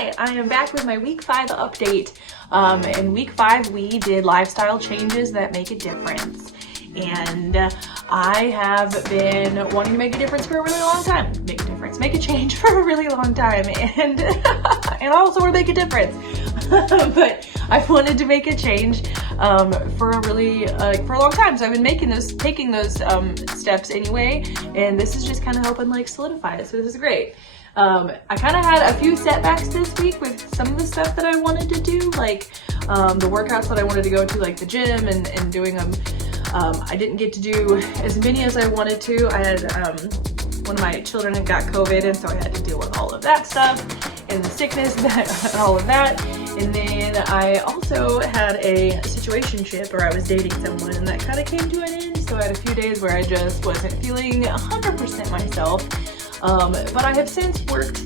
Hi, I am back with my week 5 update. In week 5, we did lifestyle changes that make a difference. And I have been wanting to make a difference for a really long time. Make a change for a really long time. And I also want to make a difference. But I've wanted to make a change for a long time. So I've been taking those steps anyway. And this is just kind of helping like solidify it. So this is great. I kind of had a few setbacks this week with some of the stuff that I wanted to do, like the workouts that I wanted to go to, like the gym and doing them. I didn't get to do as many as I wanted to. I had one of my children had got COVID, and so I had to deal with all of that stuff and the sickness and all of that. And then I also had a situationship where I was dating someone, and that kind of came to an end. So I had a few days where I just wasn't feeling 100% myself. But I have since worked,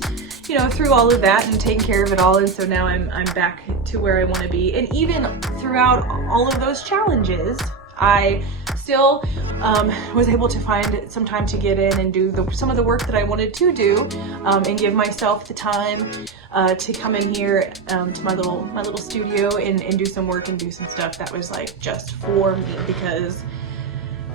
through all of that and taken care of it all. And so now I'm back to where I want to be. And even throughout all of those challenges, I still was able to find some time to get in and do some of the work that I wanted to do, and give myself the time to come in here to my little studio and do some work and do some stuff that was like just for me, because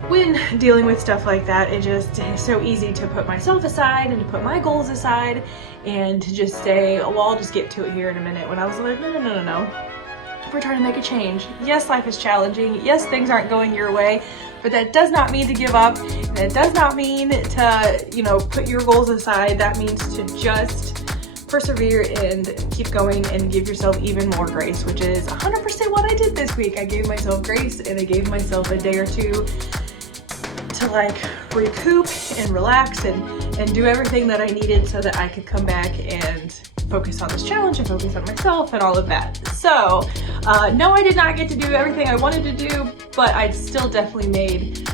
when dealing with stuff like that, it just is so easy to put myself aside and to put my goals aside and to just say, well, I'll just get to it here in a minute, when I was like, no. We're trying to make a change. Yes, life is challenging. Yes, things aren't going your way, but that does not mean to give up. That does not mean to, put your goals aside. That means to just persevere and keep going and give yourself even more grace, which is 100% what I did this week. I gave myself grace, and I gave myself a day or two to like recoup and relax and do everything that I needed so that I could come back and focus on this challenge and focus on myself and all of that. So no, I did not get to do everything I wanted to do, but I still definitely made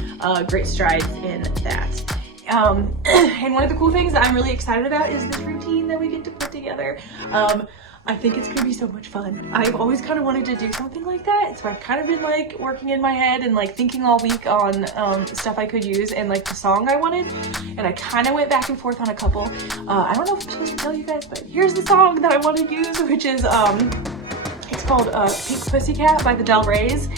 great strides in that. And one of the cool things that I'm really excited about is this routine that we get to put together. I think it's gonna be so much fun. I've always kind of wanted to do something like that, so I've kind of been like working in my head and like thinking all week on stuff I could use and like the song I wanted, and I kind of went back and forth on a couple. I don't know if I'm supposed to tell you guys, but here's the song that I want to use, which is it's called Pink Pussycat by the Del Reys.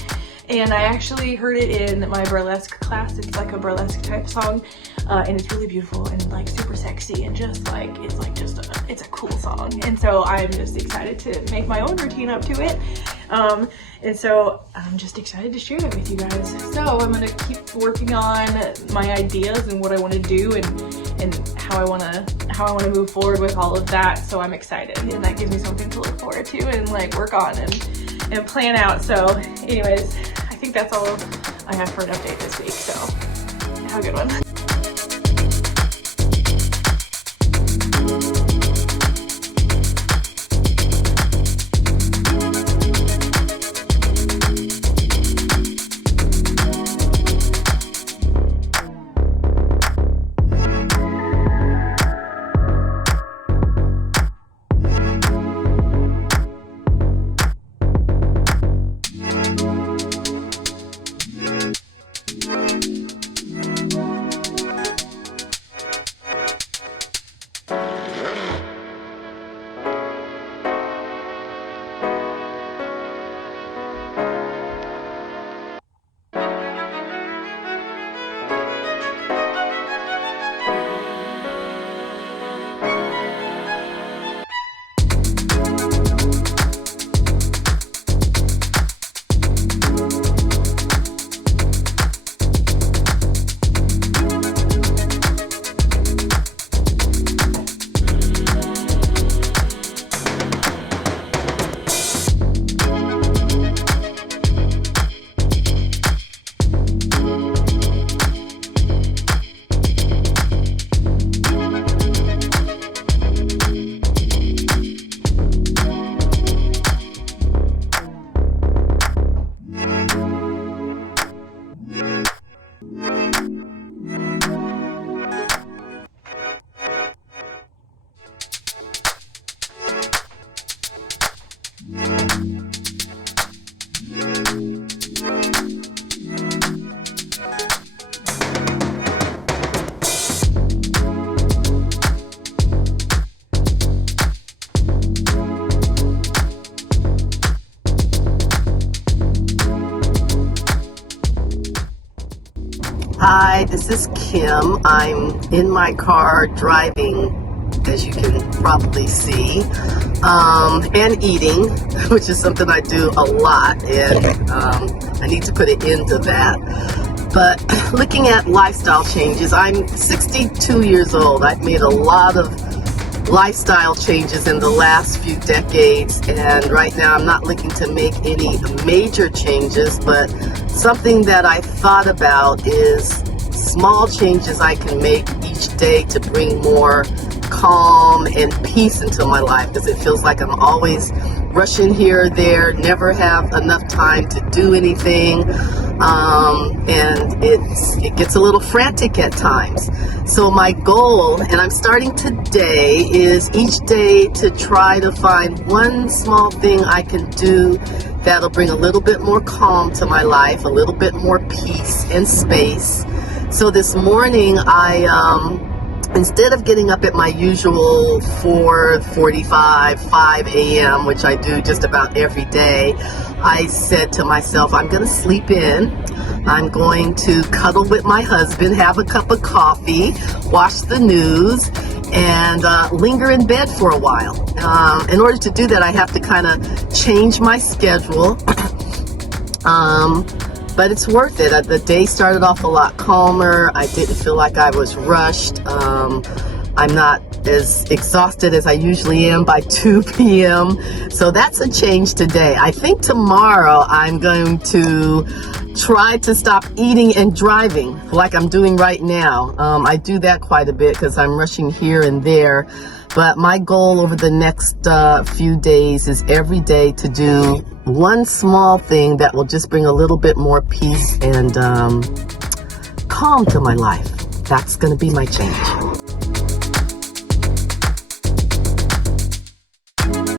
And I actually heard it in my burlesque class. It's like a burlesque type song, and it's really beautiful and like super sexy and just like it's a cool song. And so I'm just excited to make my own routine up to it. And so I'm just excited to share it with you guys. So I'm gonna keep working on my ideas and what I want to do and how I want to move forward with all of that. So I'm excited, and that gives me something to look forward to and like work on and plan out. So anyways, I think that's all I have for an update this week. So have a good one. Hi, this is Kim. I'm in my car driving, as you can probably see, and eating, which is something I do a lot, and I need to put an end to that. But looking at lifestyle changes, I'm 62 years old. I've made a lot of lifestyle changes in the last few decades, and right now I'm not looking to make any major changes, but something that I thought about is small changes I can make each day to bring more calm and peace into my life, because it feels like I'm always rushing here or there, never have enough time to do anything, and it gets a little frantic at times. So my goal, and I'm starting today, is each day to try to find one small thing I can do that'll bring a little bit more calm to my life, a little bit more peace and space. So this morning instead of getting up at my usual 4:45, 5 a.m., which I do just about every day, I said to myself, I'm going to sleep in. I'm going to cuddle with my husband, have a cup of coffee, watch the news, and linger in bed for a while. In order to do that, I have to kind of change my schedule. But it's worth it. The day started off a lot calmer. I didn't feel like I was rushed. I'm not as exhausted as I usually am by 2 p.m. So that's a change today. I think tomorrow I'm going to try to stop eating and driving like I'm doing right now. I do that quite a bit because I'm rushing here and there. But my goal over the next few days is every day to do one small thing that will just bring a little bit more peace and calm to my life. That's going to be my change.